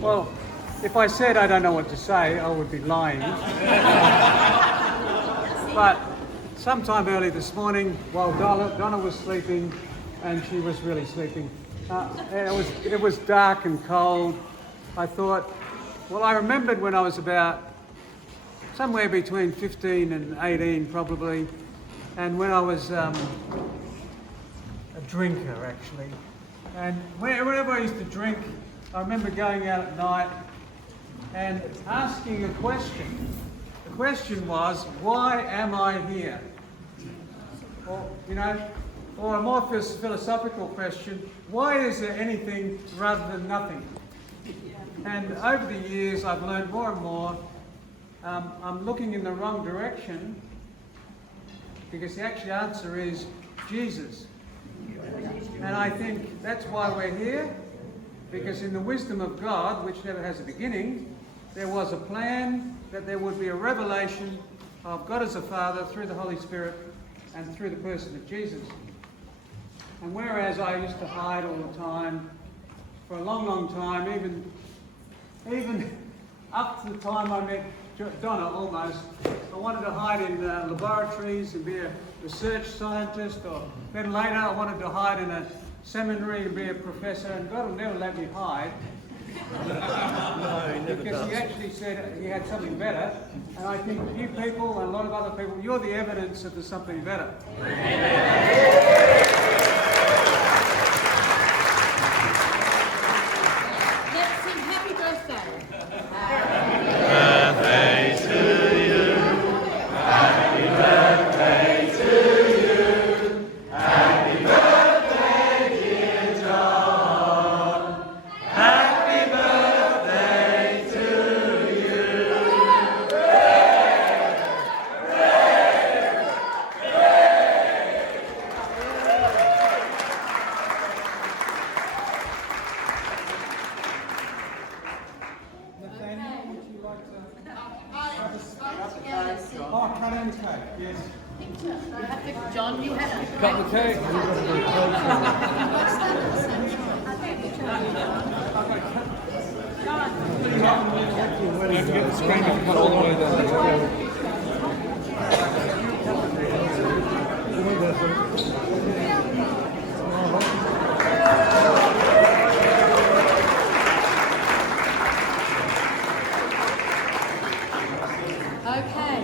Well, if I said I don't know what to say, I would be lying. But sometime early this morning, while Donna was sleeping, and she was really sleeping, it was dark and cold. I thought, well, I remembered when I was about somewhere between 15 and 18 probably, and when I was a drinker actually. And whenever I used to drink, I remember going out at night and asking a question. The question was, why am I here? Or a more philosophical question, why is there anything rather than nothing? And over the years, I've learned more and more, I'm looking in the wrong direction, because the actual answer is Jesus. And I think that's why we're here, because in the wisdom of God, which never has a beginning, there was a plan that there would be a revelation of God as a Father through the Holy Spirit and through the person of Jesus. And whereas I used to hide all the time, for a long, long time, even up to the time I met Donna almost, I wanted to hide in laboratories and be a research scientist, or then later I wanted to hide in a seminary and be a professor, and God will never let me hide. No, because he actually said he had something better, and I think you people and a lot of other people, you're the evidence that there's something better. Let's sing happy birthday. Birthday to you. Happy birthday to you. Happy birthday, dear John. Happy birthday to you. Nathaniel, would you like to Oh, cut and cake, yes. John, you have to Cut the cake. Don't forget the screen to cut all the way down. Okay.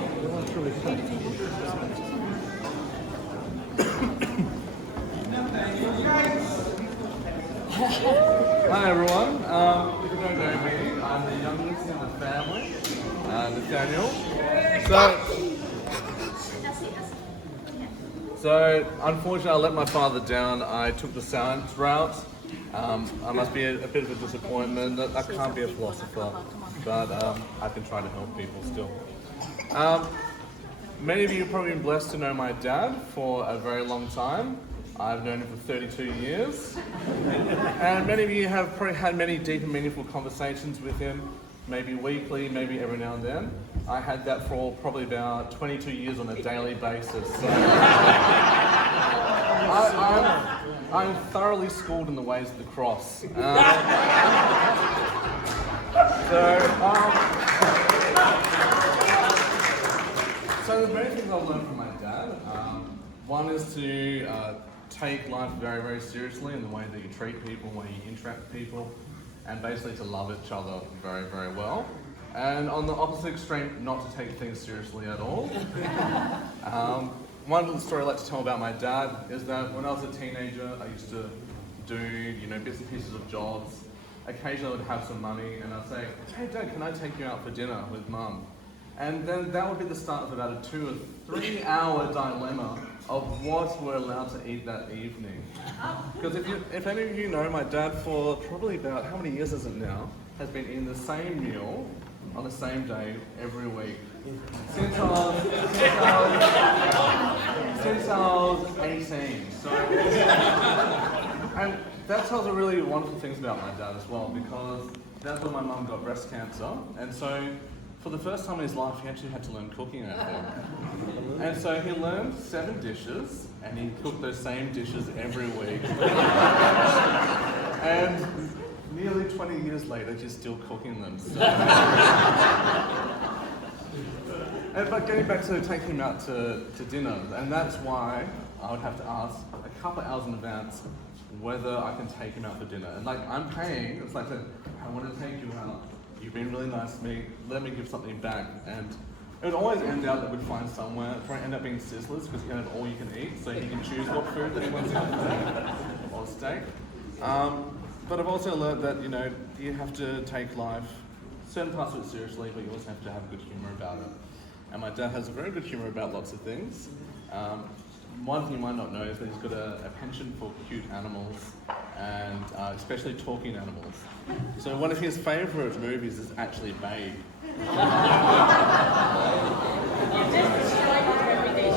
Hi everyone. If you don't know me, I'm the youngest in the family, Nataneal. So unfortunately, I let my father down. I took the science route. I must be a bit of a disappointment. I can't be a philosopher, but I can try to help people still. Many of you have probably been blessed to know my dad for a very long time. I've known him for 32 years. And many of you have probably had many deep and meaningful conversations with him, maybe weekly, maybe every now and then. I had that for probably about 22 years on a daily basis. So I'm thoroughly schooled in the ways of the cross. So there's many things I've learned from my dad. One is to take life very, very seriously in the way that you treat people, the way you interact with people, and basically to love each other very, very well. And on the opposite extreme, not to take things seriously at all. One little story I like to tell about my dad is that when I was a teenager, I used to do, bits and pieces of jobs. Occasionally I would have some money and I'd say, hey Dad, can I take you out for dinner with Mum? And then that would be the start of about a 2 or 3 hour dilemma of what we're allowed to eat that evening. Because if any of you know, my dad for probably about, how many years is it now, has been eating the same meal on the same day every week. Since I was 18. So, and that tells a really wonderful things about my dad as well, because that's when my mum got breast cancer, and so for the first time in his life, he actually had to learn cooking, I think. And so he learned 7 dishes, and he cooked those same dishes every week. And nearly 20 years later, she's still cooking them. So. But getting back to taking him out to dinner, and that's why I would have to ask a couple of hours in advance whether I can take him out for dinner. And like, I'm paying, it's like, I want to take you out. You've been really nice to me. Let me give something back. And it would always end out that we'd find somewhere. It'd probably end up being Sizzlers because you can have all you can eat, so he can choose what food that he wants to have, or steak. But I've also learned that, you know, you have to take life, certain parts of it seriously, but you also have to have good humour about it. And my dad has a very good humour about lots of things. One thing you might not know is that he's got a penchant for cute animals, and especially talking animals. So one of his favourite movies is actually Babe.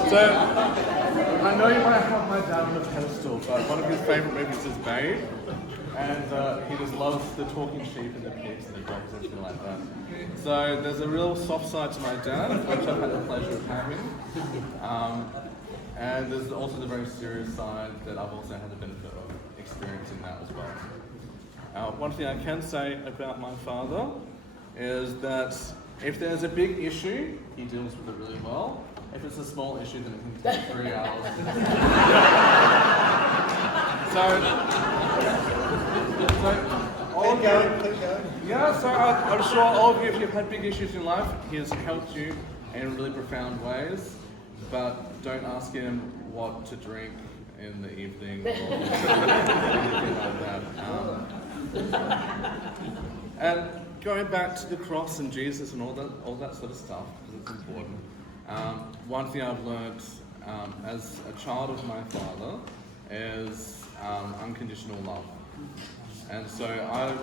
So I know you might have my dad on a pedestal, but one of his favourite movies is Babe. And he just loves the talking sheep and the pigs and the dogs and everything like that. So there's a real soft side to my dad, which I've had the pleasure of having. And there's also the very serious side that I've also had the benefit of experiencing that as well. One thing I can say about my father is that if there's a big issue, he deals with it really well. If it's a small issue, then it can take 3 hours. Keep going. Yeah, so I'm sure all of you, if you've had big issues in life, he has helped you in really profound ways. But don't ask him what to drink in the evening or anything like that. And going back to the cross and Jesus and all that sort of stuff, because it's important. One thing I've learned as a child of my father is unconditional love. And so I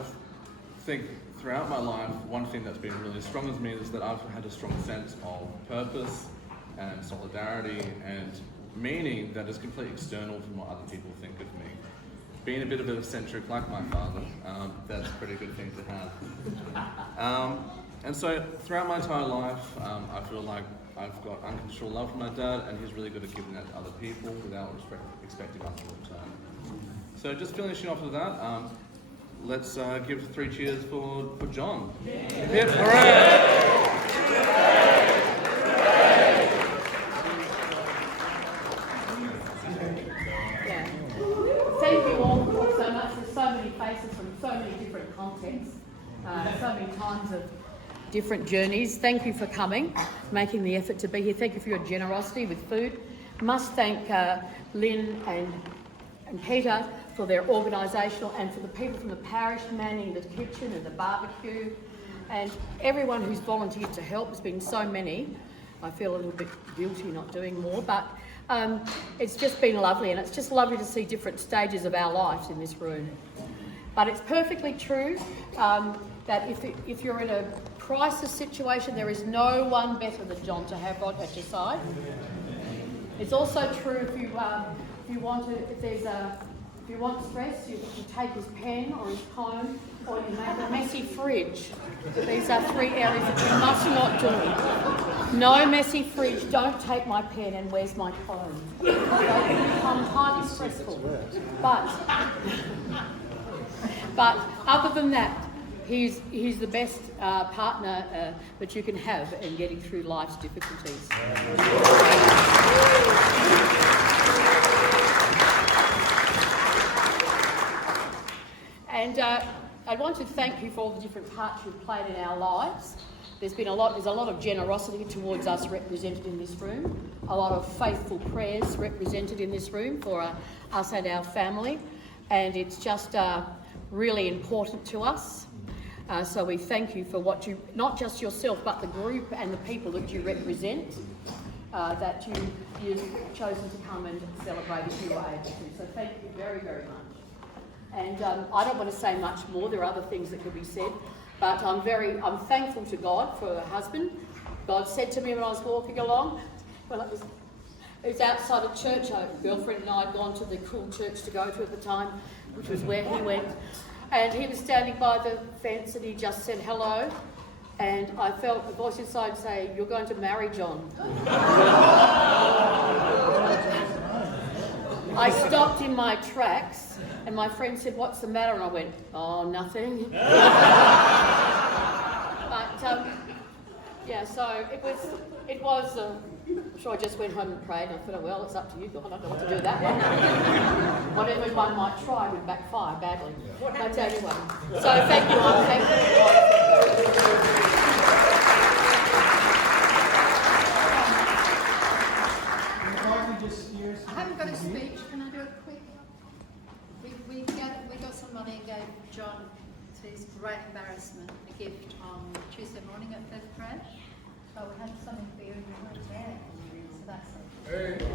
think throughout my life, one thing that's been really strong with me is that I've had a strong sense of purpose and solidarity and meaning that is completely external from what other people think of me. Being a bit of an eccentric like my father, that's a pretty good thing to have. And so throughout my entire life, I feel like I've got unconditional love for my dad, and he's really good at giving that to other people without expecting nothing in return. So just finishing off with that, let's give 3 cheers for John. Hip hooray! Yeah. Thank you all so much. There's so many faces from so many different contexts, so many times of different journeys. Thank you for coming, making the effort to be here. Thank you for your generosity with food. Must thank Lynn and Peter for their organisational, and for the people from the parish manning the kitchen and the barbecue, and everyone who's volunteered to help. There's been so many. I feel a little bit guilty not doing more, but it's just been lovely, and it's just lovely to see different stages of our lives in this room. But it's perfectly true that if you're in a crisis situation, there is no one better than John to have right at your side. It's also true if you want stress, you take his pen or his comb, or you make a messy fridge. These are 3 areas that you must not do. No messy fridge, don't take my pen, and where's my comb? They become highly stressful. But other than that, he's the best partner that you can have in getting through life's difficulties. And I want to thank you for all the different parts you've played in our lives. There's a lot of generosity towards us represented in this room, a lot of faithful prayers represented in this room for us and our family, and it's just really important to us. So we thank you for what you, not just yourself, but the group and the people that you represent, that you've chosen to come and celebrate if you are able to. So thank you very, very much. And I don't want to say much more. There are other things that could be said, but I'm thankful to God for a husband. God said to me when I was walking along, well, it was outside a church. A girlfriend and I had gone to the cool church to go to at the time, which was where he went. And he was standing by the fence and he just said hello. And I felt a voice inside say, "You're going to marry John." I stopped in my tracks, and my friend said, "What's the matter?" And I went, "Oh, nothing." But yeah, so it was. So I just went home and prayed, and I thought, "Oh, well, it's up to you, God. I don't know what to do with that one." Whatever one might try would backfire badly. But anyway, so thank you, I'm thankful. I haven't got a speech. Can I do it quick? We got some money and gave John, to his great embarrassment, a gift on Tuesday morning at the crash. So we had something for you in your room there. So that's it.